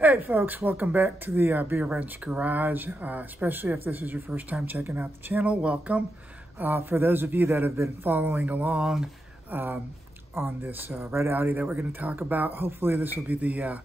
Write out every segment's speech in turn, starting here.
Hey folks, welcome back to the Beer Wrench Garage, especially if this is your first time checking out the channel, welcome. For those of you that have been following along on this red Audi that we're going to talk about, hopefully this will be the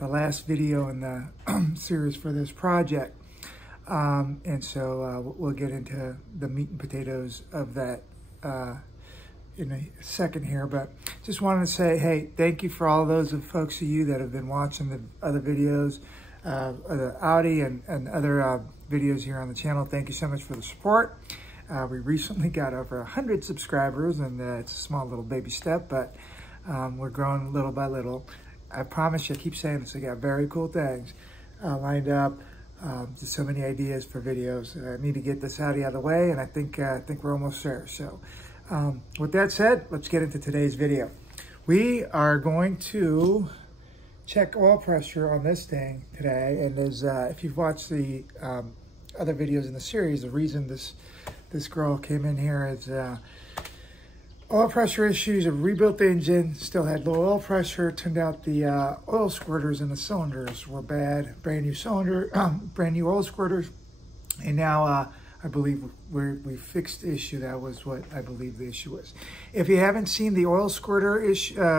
last video in the series for this project. And so we'll get into the meat and potatoes of that in a second here, but just wanted to say, hey, thank you for all those folks of you that have been watching the other videos, the Audi and other videos here on the channel. Thank you so much for the support. We recently got over 100 subscribers, and it's a small little baby step, but we're growing little by little. I promise you, I keep saying this, I got very cool things lined up. Just so many ideas for videos. I need to get this Audi out of the way, and I think we're almost there. So with that said, let's get into today's video. We are going to check oil pressure on this thing today, and as if you've watched the other videos in the series, the reason this girl came in here is oil pressure issues. A rebuilt the engine, still had low oil pressure. Turned out the oil squirters in the cylinders were bad. Brand new cylinder, brand new oil squirters, and now I believe we fixed the issue. That was what I believe the issue was. If you haven't seen the oil squirter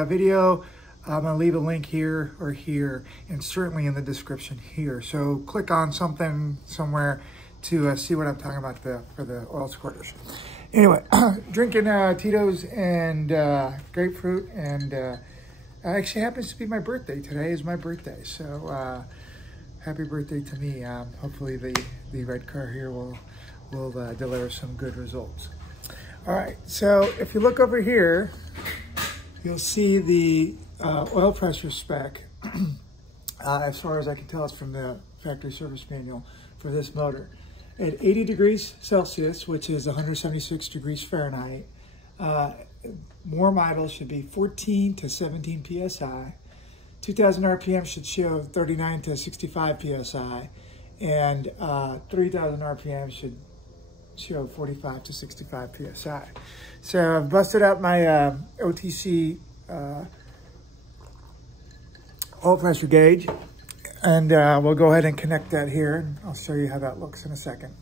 video, I'm going to leave a link here or here, and certainly in the description here. So click on something somewhere to see what I'm talking about for the oil squirters. Anyway, drinking Tito's and grapefruit, and actually happens to be my birthday. Today is my birthday, so happy birthday to me. Hopefully the red car here will deliver some good results. All right, so if you look over here, you'll see the oil pressure spec. As far as I can tell, it's from the factory service manual for this motor. At 80 degrees Celsius, which is 176 degrees Fahrenheit, warm idle should be 14 to 17 psi. 2,000 RPM should show 39 to 65 psi, and 3,000 RPM should show 45 to 65 psi. So I've busted out my OTC oil pressure gauge, and we'll go ahead and connect that here, and I'll show you how that looks in a second.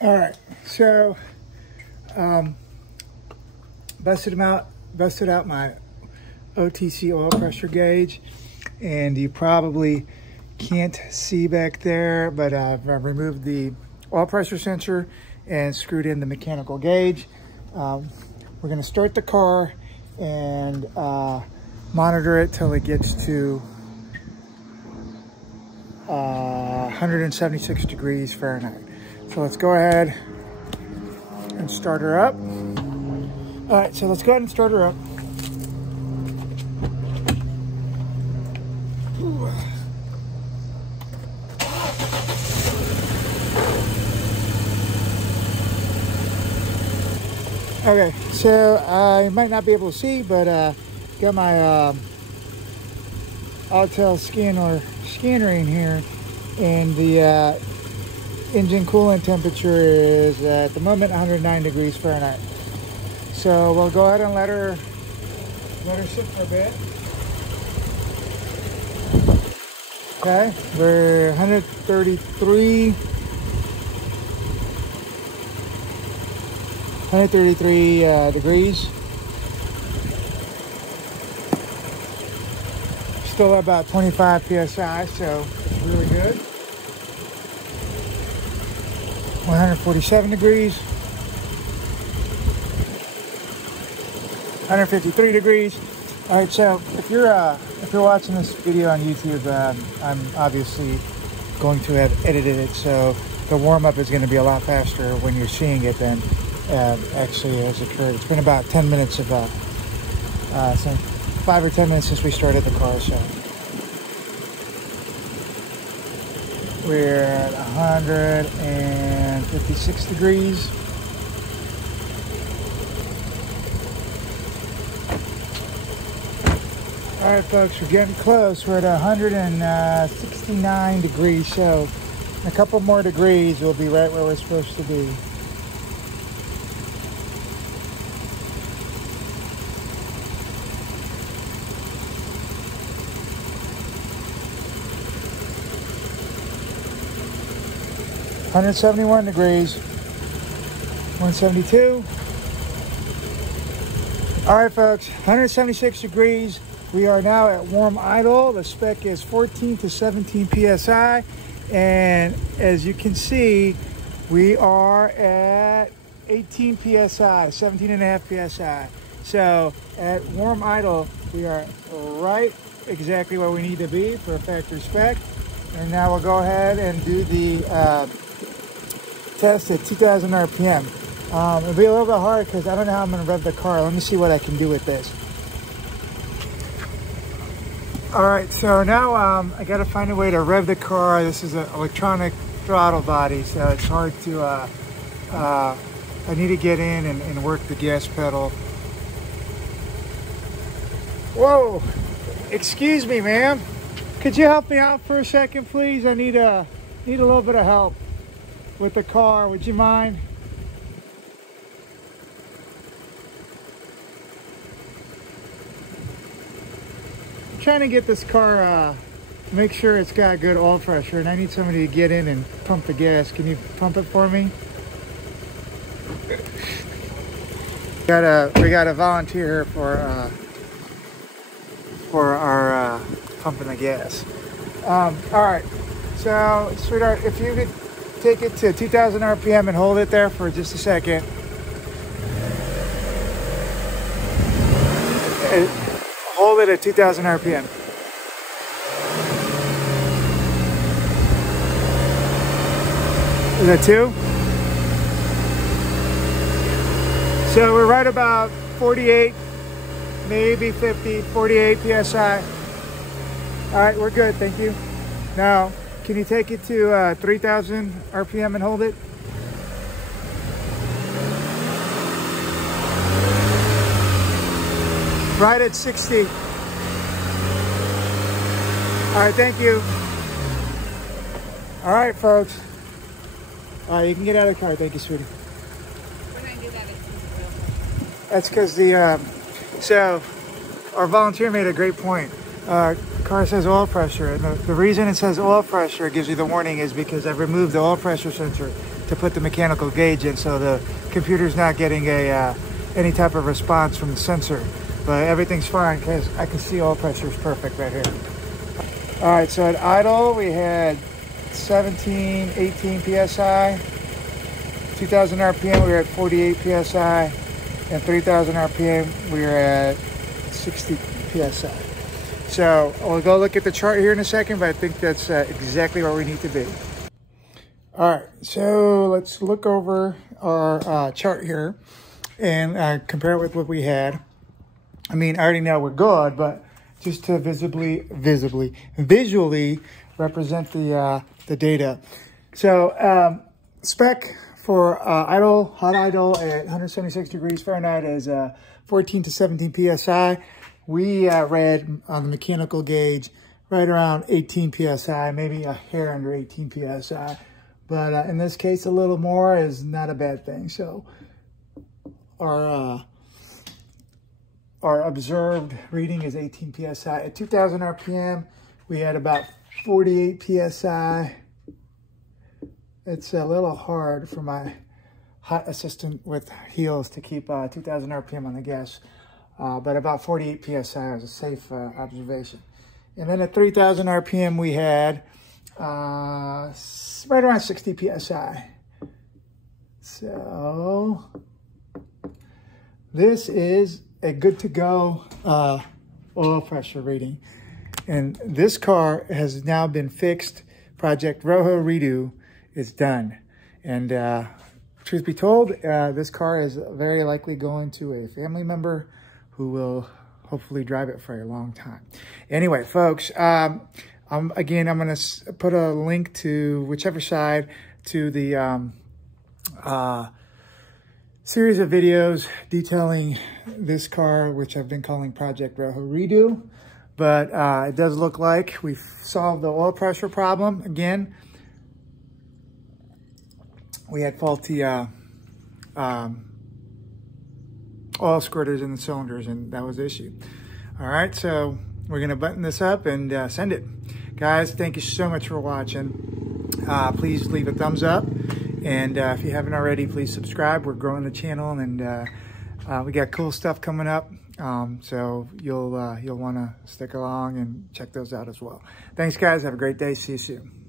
All right, so busted out my OTC oil pressure gauge, and you probably can't see back there, but I've removed the oil pressure sensor and screwed in the mechanical gauge. We're going to start the car and monitor it till it gets to 176 degrees Fahrenheit. So let's go ahead and start her up. All right, so let's go ahead and start her up. Okay, so I might not be able to see, but got my Autel scanner in here, and the engine coolant temperature is at the moment 109 degrees Fahrenheit. So we'll go ahead and let her sit for a bit. Okay, we're 133 degrees. Still about 25 psi, so it's really good. 147 degrees. 153 degrees. All right, so if you're watching this video on YouTube, I'm obviously going to have edited it, so the warm-up is going to be a lot faster when you're seeing it than actually has occurred. It's been about 10 minutes of so 5 or 10 minutes since we started the car, so we're at 156 degrees. All right, folks, we're getting close. We're at 169 degrees, so in a couple more degrees, we'll be right where we're supposed to be. 171 degrees, 172. All right, folks, 176 degrees. We are now at warm idle. The spec is 14 to 17 PSI. And as you can see, we are at 18 PSI, 17.5 PSI. So at warm idle, we are right exactly where we need to be for a factory spec. And now we'll go ahead and do the test at 2,000 RPM. It'll be a little bit hard because I don't know how I'm going to rev the car. Let me see what I can do with this. All right, so now I got to find a way to rev the car. This is an electronic throttle body, so it's hard to, I need to get in and work the gas pedal. Whoa, excuse me, ma'am. Could you help me out for a second, please? I need a little bit of help with the car. Would you mind? I'm trying to get this car, make sure it's got good oil pressure, and I need somebody to get in and pump the gas. Can you pump it for me? We got a volunteer for our pumping the gas. All right, so sweetheart, if you could take it to 2,000 RPM and hold it there for just a second. Hold it at 2,000 RPM. Is that 2? So we're right about 48, maybe 50, 48 PSI. All right, we're good, thank you. Now, can you take it to 3,000 RPM and hold it? Right at 60. All right, thank you. All right, folks. All right, you can get out of the car. Thank you, sweetie. We're going to do that. That's because so our volunteer made a great point. Car says oil pressure, and the reason it says oil pressure, gives you the warning, is because I've removed the oil pressure sensor to put the mechanical gauge in, so the computer's not getting any type of response from the sensor. But everything's fine because I can see oil pressure is perfect right here. All right, so at idle we had 17, 18 PSI. 2,000 RPM we were at 48 PSI, and 3,000 RPM we were at 60 PSI. So we'll go look at the chart here in a second, but I think that's exactly where we need to be. All right, so let's look over our chart here and compare it with what we had. I mean, I already know we're good, but just to visually represent the data. So spec for hot idle at 176 degrees Fahrenheit is 14 to 17 PSI. We read on the mechanical gauge right around 18 PSI, maybe a hair under 18 PSI. But in this case, a little more is not a bad thing. So our observed reading is 18 PSI. At 2,000 RPM, we had about 48 PSI. It's a little hard for my hot assistant with heels to keep 2,000 RPM on the gas. But about 48 PSI is a safe observation. And then at 3,000 RPM, we had right around 60 PSI. So this is a good to go oil pressure reading. And this car has now been fixed. Project Rojo Redo is done. And truth be told, this car is very likely going to a family member who will hopefully drive it for a long time. Anyway, folks, again, I'm going to put a link to whichever side to the series of videos detailing this car, which I've been calling Project Rojo Redo. But it does look like we've solved the oil pressure problem. Again, we had faulty oil squirters in the cylinders, and that was the issue. All right, so we're gonna button this up and send it. Guys, thank you so much for watching. please leave a thumbs up. And if you haven't already, please subscribe. We're growing the channel, and we got cool stuff coming up. So you'll want to stick along and check those out as well. Thanks, guys. Have a great day. See you soon.